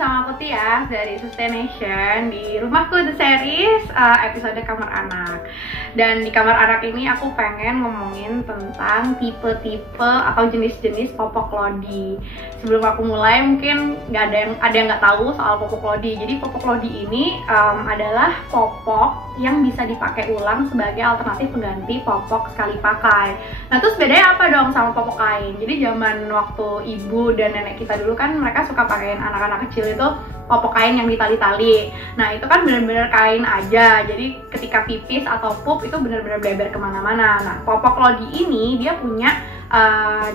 bersama aku Tia dari Sustaination di Rumahku The Series, episode Kamar Anak. Dan di Kamar Anak ini aku pengen ngomongin tentang tipe-tipe atau jenis-jenis popok lodi. Sebelum aku mulai, mungkin ada yang nggak tahu soal popok lodi. Jadi popok lodi ini adalah popok yang bisa dipakai ulang sebagai alternatif pengganti popok sekali pakai. Nah, terus bedanya apa dong sama popok kain? Jadi zaman waktu ibu dan nenek kita dulu kan mereka suka pakein anak-anak kecil itu popok kain yang ditali-tali. Nah, itu kan bener-bener kain aja. Jadi ketika pipis atau pup itu bener-bener bleber kemana-mana. Nah, popok lodi ini dia punya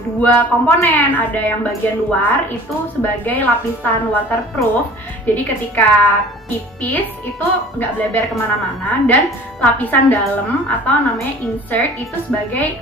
dua komponen. Ada yang bagian luar itu sebagai lapisan waterproof. Jadi ketika pipis itu nggak bleber kemana-mana. Dan lapisan dalam atau namanya insert itu sebagai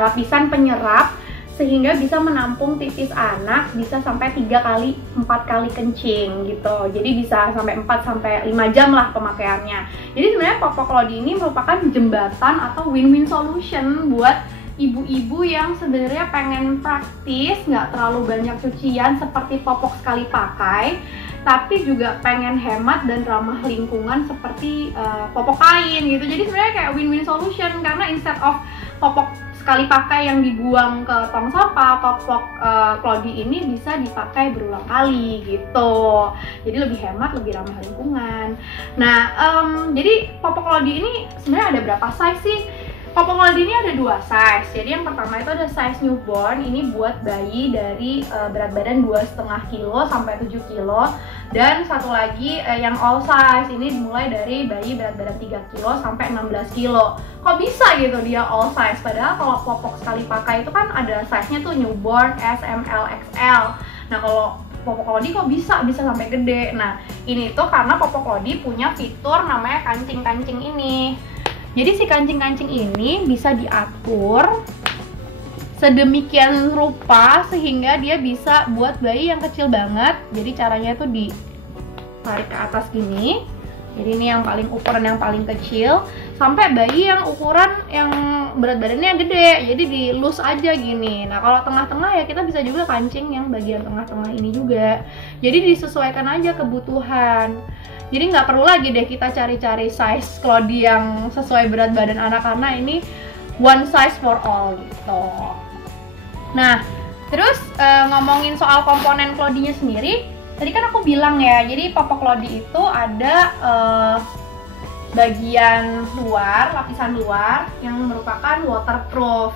lapisan penyerap, sehingga bisa menampung pipis anak bisa sampai 3 kali 4 kali kencing gitu. Jadi bisa sampai 4 sampai 5 jam lah pemakaiannya. Jadi sebenarnya popok lodi ini merupakan jembatan atau win-win solution buat ibu-ibu yang sebenarnya pengen praktis, nggak terlalu banyak cucian seperti popok sekali pakai, tapi juga pengen hemat dan ramah lingkungan seperti popok kain gitu. Jadi sebenarnya kayak win-win solution, karena instead of popok sekali pakai yang dibuang ke tong sampah, popok lodi ini bisa dipakai berulang kali gitu. Jadi lebih hemat, lebih ramah lingkungan. Nah, jadi popok lodi ini sebenarnya ada berapa size sih? Popok lodi ini ada 2 size. Jadi yang pertama itu ada size newborn, ini buat bayi dari berat badan 2,5 kilo sampai 7 kilo. Dan satu lagi yang all size, ini dimulai dari bayi berat badan 3 kilo sampai 16 kilo. Kok bisa gitu dia all size? Padahal kalau popok sekali pakai itu kan ada size-nya tuh newborn, S, M, L, XL. Nah, kalau popok lodi kok bisa sampai gede. Nah, ini tuh karena popok lodi punya fitur namanya kancing-kancing ini. Jadi si kancing-kancing ini bisa diatur sedemikian rupa sehingga dia bisa buat bayi yang kecil banget. Jadi caranya tuh ditarik ke atas gini. Jadi ini yang paling ukuran yang paling kecil, sampai bayi yang ukuran yang berat badannya gede. Jadi dilus aja gini. Nah, kalau tengah-tengah ya kita bisa juga kancing yang bagian tengah-tengah ini juga. Jadi disesuaikan aja kebutuhan. Jadi nggak perlu lagi deh kita cari-cari size lodi yang sesuai berat badan anak-anak. Ini one size for all gitu. Nah, terus ngomongin soal komponen lodinya sendiri, tadi kan aku bilang ya, jadi popok lodi itu ada bagian luar, lapisan luar yang merupakan waterproof.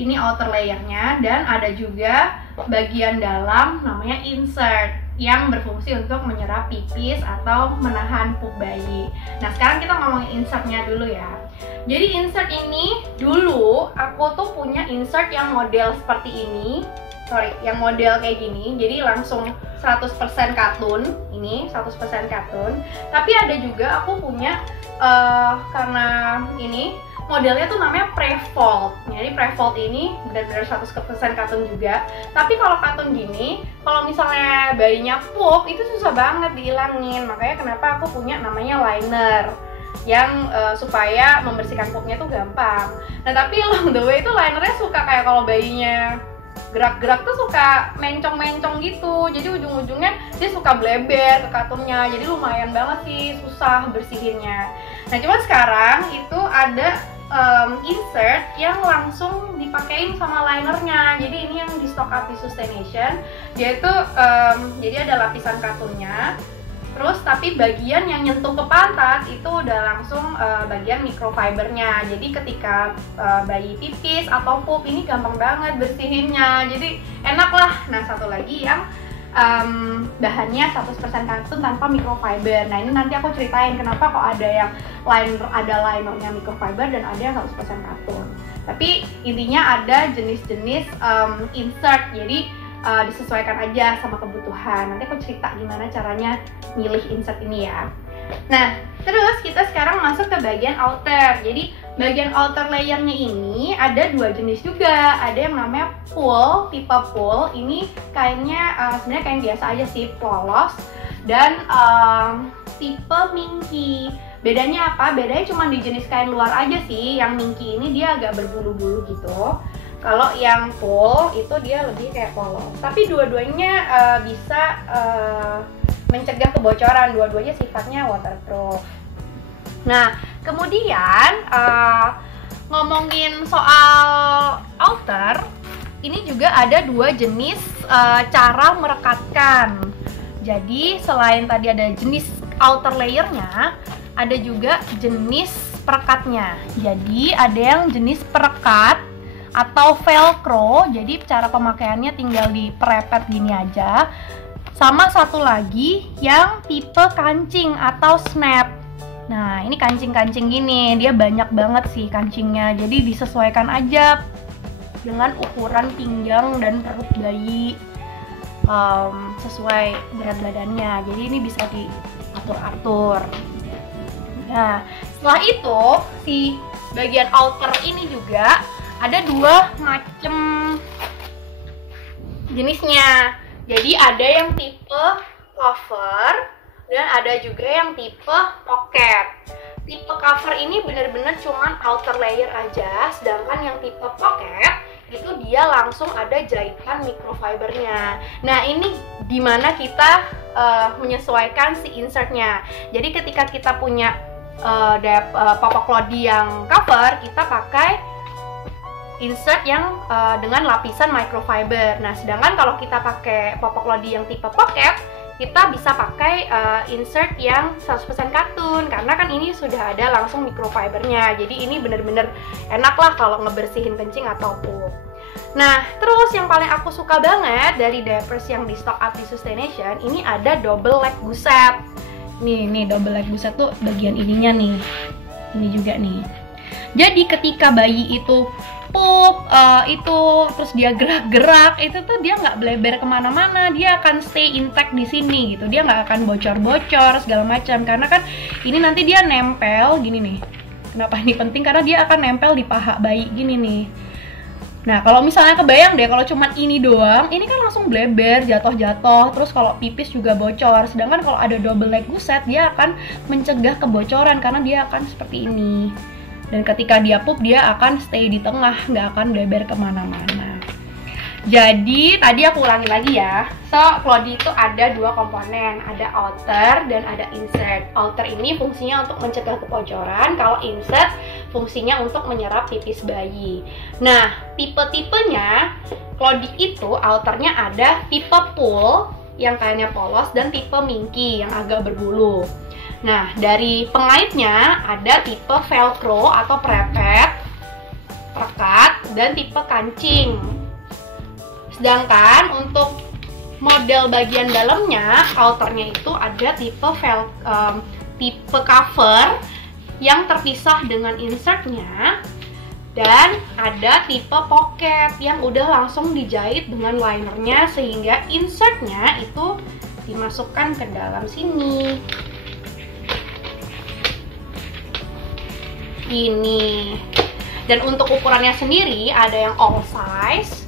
Ini outer layernya, dan ada juga bagian dalam namanya insert yang berfungsi untuk menyerap pipis atau menahan pup bayi. Nah, sekarang kita ngomongin insertnya dulu ya. Jadi insert ini dulu aku tuh punya insert yang model seperti ini. Yang model kayak gini. Jadi langsung 100% katun. Ini 100% katun. Tapi ada juga aku punya karena ini modelnya tuh namanya pre-fold. Jadi pre-fold ini benar-benar 100% katun juga. Tapi kalau katun gini, kalau misalnya bayinya pup, itu susah banget dihilangin. Makanya kenapa aku punya namanya liner yang supaya membersihkan pupnya tuh gampang. Nah, tapi along the way itu linernya suka kayak kalau bayinya gerak-gerak tuh suka mencong-mencong gitu. Jadi ujung-ujungnya dia suka bleber ke katunnya. Jadi lumayan banget sih susah bersihinnya. Nah, cuman sekarang itu ada insert yang langsung dipakein sama linernya. Jadi ini yang di stock up di Sustaination. Dia itu jadi ada lapisan katunnya. Terus tapi bagian yang nyentuh ke pantat itu udah langsung bagian microfibernya. Jadi ketika bayi pipis atau pup ini gampang banget bersihinnya. Jadi enak lah. Nah, satu lagi yang bahannya 100% katun tanpa microfiber. Nah, ini nanti aku ceritain kenapa kok ada yang linernya microfiber dan ada yang 100% katun. Tapi intinya ada jenis-jenis insert. Jadi disesuaikan aja sama kebutuhan. Nanti aku cerita gimana caranya milih insert ini ya. Nah, terus kita sekarang masuk ke bagian outer. Jadi bagian outer layernya ini ada 2 jenis juga. Ada yang namanya pull, tipe pull. Ini kainnya sebenarnya kain biasa aja sih, polos. Dan tipe minky. Bedanya apa? Bedanya cuma di jenis kain luar aja sih. Yang minky ini dia agak berbulu-bulu gitu. Kalau yang full itu dia lebih kayak polos. Tapi dua-duanya bisa mencegah kebocoran. Dua-duanya sifatnya waterproof. Nah, kemudian ngomongin soal outer, ini juga ada dua jenis cara merekatkan. Jadi selain tadi ada jenis outer layernya, ada juga jenis perekatnya. Jadi ada yang jenis perekat atau velcro, jadi cara pemakaiannya tinggal diperepet gini aja. Sama satu lagi yang tipe kancing atau snap. Nah, ini kancing-kancing gini, dia banyak banget sih kancingnya, jadi disesuaikan aja dengan ukuran pinggang dan perut bayi, sesuai berat badannya. Jadi ini bisa diatur-atur. Nah, setelah itu si bagian outer ini juga ada dua macam jenisnya. Jadi ada yang tipe cover dan ada juga yang tipe pocket. Tipe cover ini benar-benar cuman outer layer aja, sedangkan yang tipe pocket itu dia langsung ada jahitan microfibernya. Nah, ini dimana kita menyesuaikan si insertnya. Jadi ketika kita punya popok lodi yang cover, kita pakai insert yang dengan lapisan microfiber. Nah, sedangkan kalau kita pakai popok lodi yang tipe pocket, kita bisa pakai insert yang 100% katun, karena kan ini sudah ada langsung microfibernya. Jadi ini bener-bener enak lah kalau ngebersihin kencing atau pup. Nah, terus yang paling aku suka banget dari diapers yang di stock up di Sustaination, ini ada double leg gusset. Nih double leg gusset tuh bagian ininya nih. Ini juga nih. Jadi ketika bayi itu pup, terus dia gerak-gerak, itu tuh dia nggak bleber kemana-mana, dia akan stay intact di sini gitu, dia nggak akan bocor-bocor segala macam, karena kan ini nanti dia nempel gini nih. Kenapa ini penting? Karena dia akan nempel di paha bayi gini nih. Nah, kalau misalnya kebayang deh, kalau cuma ini doang, ini kan langsung bleber, jatuh-jatuh, terus kalau pipis juga bocor. Sedangkan kalau ada double leg gusset, dia akan mencegah kebocoran karena dia akan seperti ini. Dan ketika dia pup, dia akan stay di tengah, nggak akan bleber kemana-mana. Jadi, tadi aku ulangi lagi ya. So, Clody itu ada dua komponen, ada outer dan ada insert. Outer ini fungsinya untuk mencegah kebocoran, kalau insert fungsinya untuk menyerap pipis bayi. Nah, tipe-tipenya Clody itu outernya ada tipe pull yang kainnya polos dan tipe minky yang agak berbulu. Nah, dari pengaitnya ada tipe velcro atau perepet, perekat, dan tipe kancing. Sedangkan untuk model bagian dalamnya, outernya itu ada tipe cover yang terpisah dengan insertnya, dan ada tipe pocket yang udah langsung dijahit dengan linernya sehingga insertnya itu dimasukkan ke dalam sini. Ini. Dan untuk ukurannya sendiri ada yang all size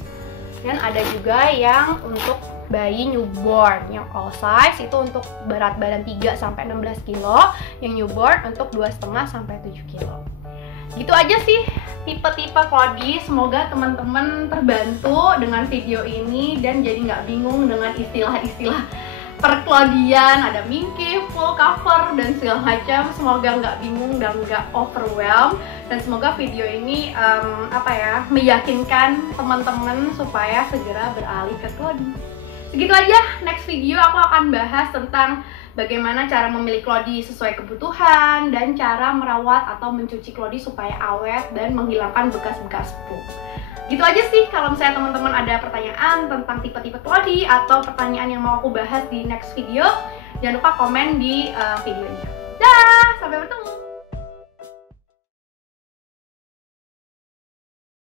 dan ada juga yang untuk bayi newborn. Yang all size itu untuk berat badan 3 sampai 16 kilo, yang newborn untuk 2,5 sampai 7 kilo. Gitu aja sih tipe-tipe Clody. Semoga teman-teman terbantu dengan video ini dan jadi nggak bingung dengan istilah-istilah perkelodian, ada minky, full cover, dan segala macam. Semoga nggak bingung dan nggak overwhelm, dan semoga video ini meyakinkan teman-teman supaya segera beralih ke Clody. Segitu aja. Next video aku akan bahas tentang bagaimana cara memilih Clody sesuai kebutuhan dan cara merawat atau mencuci Clody supaya awet dan menghilangkan bekas-bekas pup. Gitu aja sih. Kalau misalnya teman-teman ada pertanyaan tentang tipe-tipe Clody atau pertanyaan yang mau aku bahas di next video, jangan lupa komen di videonya. Dah, sampai bertemu.